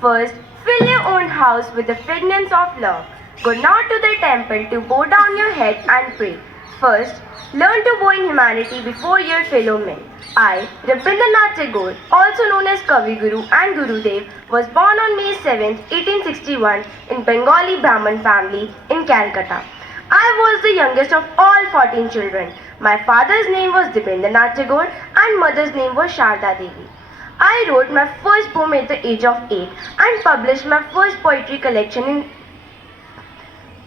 First, fill your own house with the fragrance of love. Go not to the temple to bow down your head and pray. First, learn to bow in humanity before your fellow men. I, Rabindranath Tagore, also known as Kavi Guru and Gurudev, was born on May 7, 1861 in Bengali Brahmin family in Calcutta. I was the youngest of all 14 children. My father's name was Rabindranath Tagore and mother's name was Sharda Devi. I wrote my first poem at the age of 8 and published my first poetry collection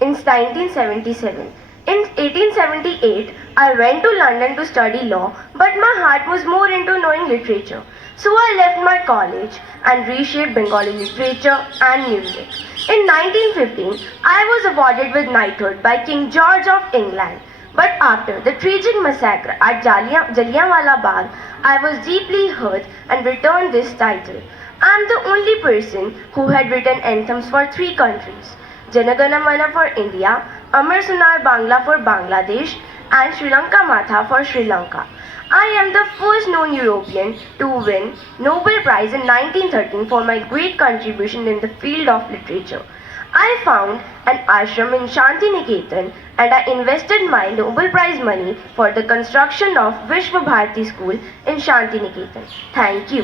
in 1977. In 1878, I went to London to study law, but my heart was more into knowing literature. So I left my college and reshaped Bengali literature and music. In 1915, I was awarded with knighthood by King George of England. But after the tragic massacre at Jallianwala Bagh, I was deeply hurt and returned this title. I am the only person who had written anthems for 3 countries: Janagana Mana for India, Amar Sunar Bangla for Bangladesh, and Sri Lanka Matha for Sri Lanka. I am the first known European to win Nobel Prize in 1913 for my great contribution in the field of literature. I found an ashram in Shanti Niketan and I invested my Nobel Prize money for the construction of Vishwa Bharati School in Shanti Niketan. Thank you.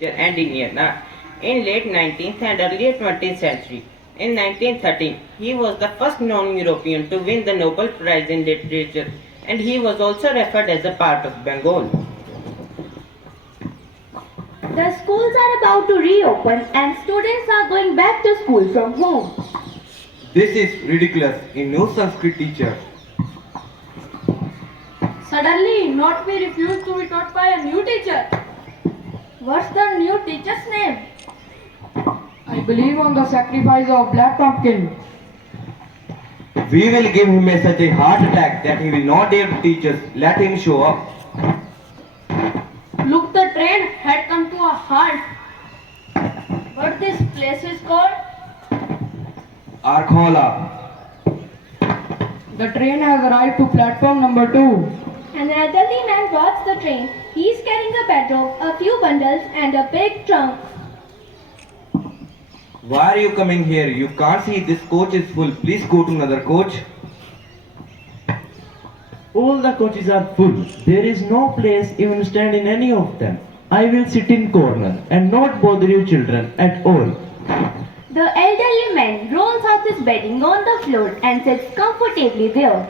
And Indiana in late 19th and early 20th century. In 1913, he was the first non-European to win the Nobel Prize in Literature, and he was also referred as a part of Bengal. The schools are about to reopen and students are going back to school from home. This is ridiculous. A new Sanskrit teacher. Suddenly, not we refuse to be taught by a new teacher. What's the new teacher's name? I believe on the sacrifice of black pumpkin. We will give him such a heart attack that he will not dare to teach us. Let him show up. Look, the train had come to a halt. What this place is called? Arkhola. The train has arrived to platform number 2. An elderly man boards the train. He is carrying a bedroll, a few bundles, and a big trunk. Why are you coming here? You can't see this coach is full. Please go to another coach. All the coaches are full. There is no place even stand in any of them. I will sit in corner and not bother you children at all. The elderly man rolls out his bedding on the floor and sits comfortably there.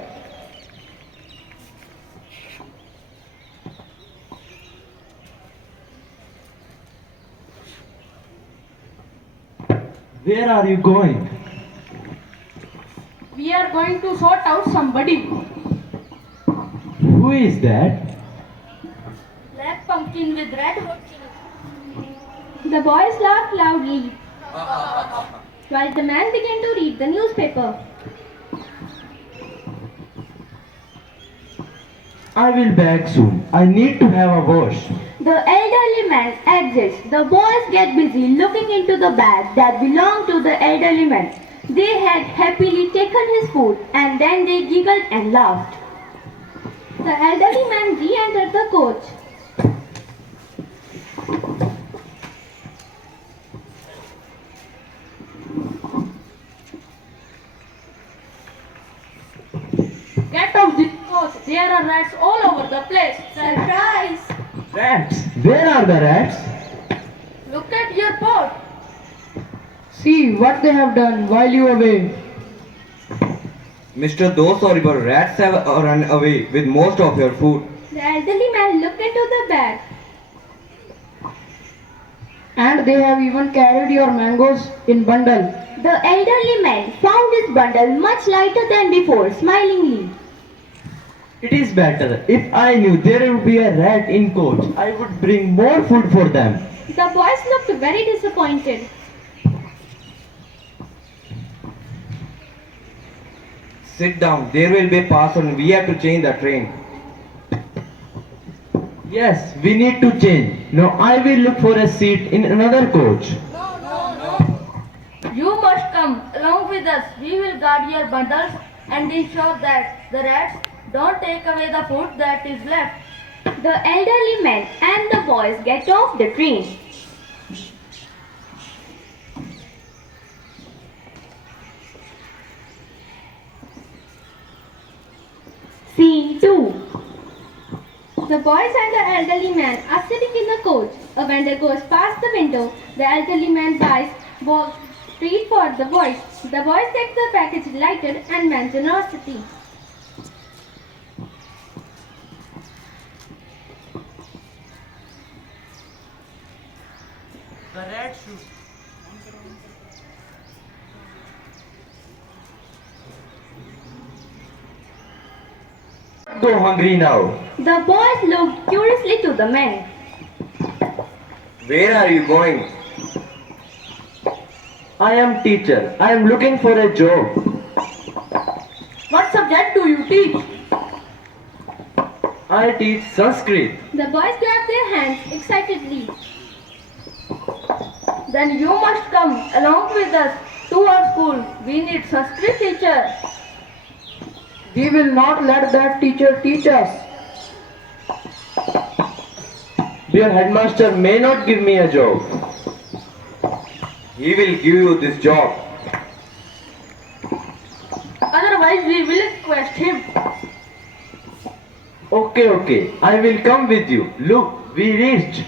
Where are you going? We are going to sort out somebody. Who is that? Black pumpkin with red hot chili. The boys laughed loudly while the man began to read the newspaper. I will back soon. I need to have a wash. The elderly man exits. The boys get busy looking into the bag that belonged to the elderly man. They had happily taken his food and then they giggled and laughed. The elderly man re-entered the coach. Get off this coach. There are rats all over the place. Surprise! Rats? Where are the rats? Look at your boat. See what they have done while you were away. Mr. Those horrible rats have run away with most of your food. The elderly man looked into the bag. And they have even carried your mangoes in bundle. The elderly man found his bundle much lighter than before, smilingly. It is better. If I knew there would be a rat in coach, I would bring more food for them. The boys looked very disappointed. Sit down. There will be a pass and we have to change the train. Yes, we need to change. Now I will look for a seat in another coach. You must come along with us. We will guard your bundles and ensure that the rats don't take away the food that is left. The elderly man and the boys get off the train. 2. The boys and the elderly man are sitting in the coach. A vendor goes past the window. The elderly man buys treat for the boys. The boys take the package delighted and man generosity. The red shoe. Go hungry now. The boys looked curiously to the men. Where are you going? I am teacher. I am looking for a job. What subject do you teach? I teach Sanskrit. The boys clap their hands excitedly. Then you must come along with us to our school. We need Sanskrit teacher. We will not let that teacher teach us. Your headmaster may not give me a job. He will give you this job. Otherwise we will request him. Okay. I will come with you. Look, we reached.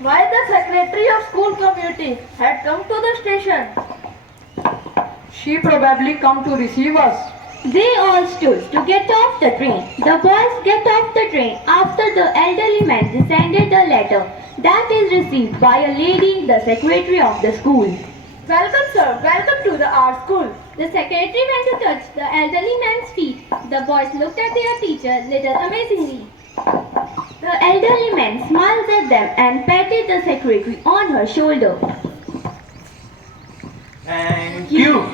Why the secretary of school committee had come to the station? She probably come to receive us. They all stood to get off the train. The boys get off the train after the elderly man descended the ladder that is received by a lady, the secretary of the school. Welcome sir, welcome to our school. The secretary went to touch the elderly man's feet. The boys looked at their teacher little amazingly. The elderly man smiles at them and patted the secretary on her shoulder. Thank you.